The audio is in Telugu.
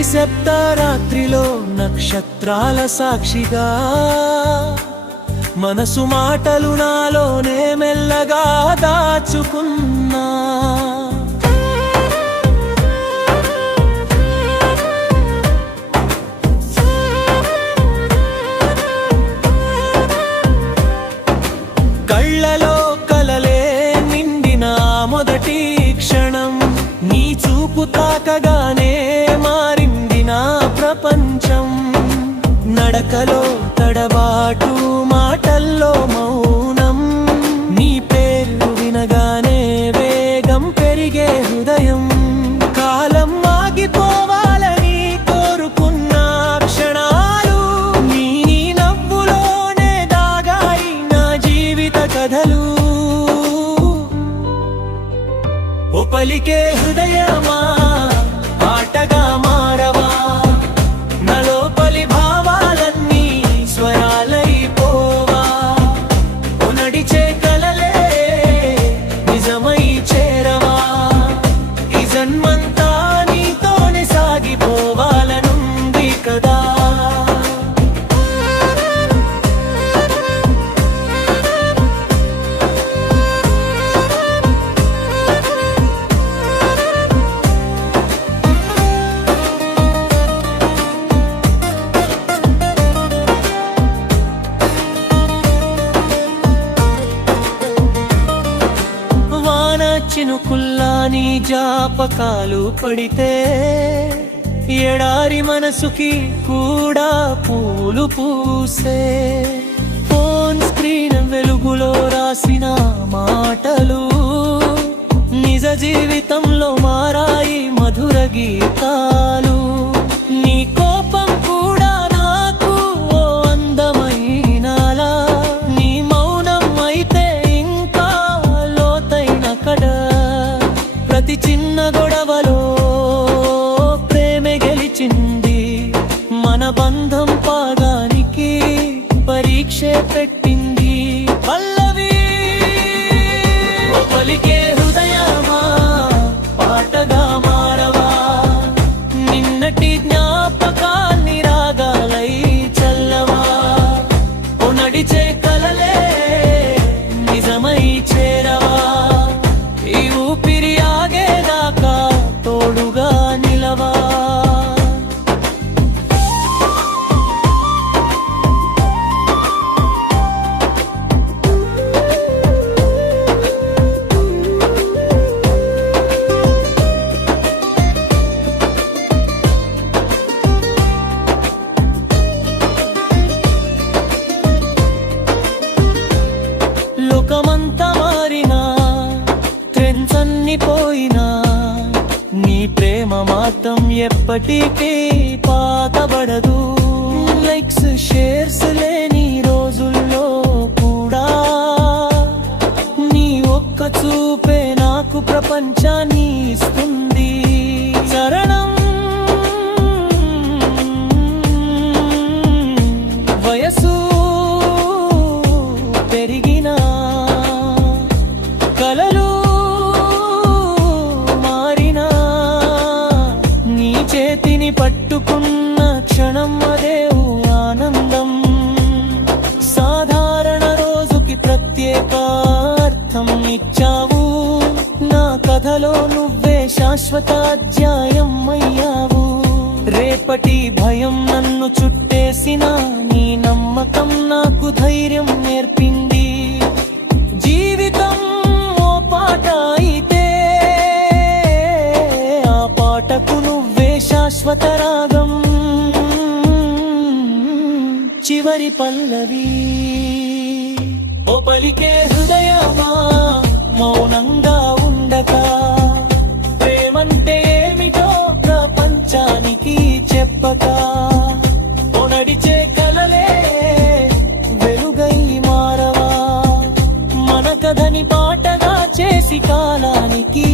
నిశ్శబ్ద రాత్రిలో నక్షత్రాల సాక్షిగా మనసు మాటలు నాలోనే మెల్లగా దాచుకున్నా. కళ్ళలో కలలే నిండిన మొదటి క్షణం నీ చూపు తాకగానే మారింది నా ప్రపంచం. నడకలో తడబాటు మాటల్లో మౌనం నీ పేరు వినగానే వేగం పెరిగే హృదయం. కాలం ఆగిపోవాలని కోరుకున్న క్షణాలు నీ నవ్వులోనే దాగాయి నా జీవిత కథలు. ఓ పలికే హృదయమా పాటగా మారవా, నలోపలి భావాలన్నీ స్వరాలైపోవా. ఓ నడిచే కలలే నిజమై చేరవా, ఈ జన్మంతా నీతోనే సాగిపోవాలనుంది కదా. చినుకుల్లా నీ జాపకాలు పడితే ఎడారి మనసుకి కూడా పూలు పూసే. ఫోన్ స్క్రీన్ వెలుగులో రాసిన మాటలు నిజ జీవితంలో మారాయి మధుర గీతాలు. నీ కోపం కూడా నాకు ఓ అందమైనలా, నీ మౌనం అయితే ఇంకా లోతైన కడ. ప్రతి చిన్న గొడవలో ప్రేమే గెలిచింది, మన బంధం పాగానికి పరీక్షే పెట్టింది. పల్లవి ఓ పలికే హృదయమా పాటగా మారవా, నిన్నటి జ్ఞాపకాన్ని రాగాలై చల్లవా. ఓ నడిచే కలలే నిజమై చేరవా, ఈ ఊపిరి ఆగేదాకా తోడుగా నిలవా. లోకమంతా మారినా, ట్రెండ్స్ అన్ని పోయినా, నీ ప్రేమ మాత్రం ఎప్పటికీ పాతబడదు. లైక్స్ షేర్స్ లేని రోజుల్లో కూడా నీ ఒక్క చూపే నాకు ప్రపంచాన్ని ఇస్తుంది. చరణం వయసు పెరిగినా, కలలు మారినా, నీ చేతిని పట్టుకున్న క్షణం అదే ఆనందం. సాధారణ రోజుకి ప్రత్యేక అర్థం ఇచ్చావు, నా కథలో నువ్వే శాశ్వత అధ్యాయం అయ్యావు. రేపటి భయం నన్ను చుట్టేసిన నీ నమ్మకం నాకు ధైర్యం నేర్పింది. జీవితం ఓ పాట అయితే ఆ పాటకు నువ్వే శాశ్వత రాగం. చివరి పల్లవి ఓ పలికే హృదయమా మౌనంగా ఉండక, ప్రేమంటే ఏమిటో ప్రపంచానికి చెప్పక. ఓ నడిచే కలలే వెలుగై మారవా, మన కథని పాటగా చేసి కాలానికి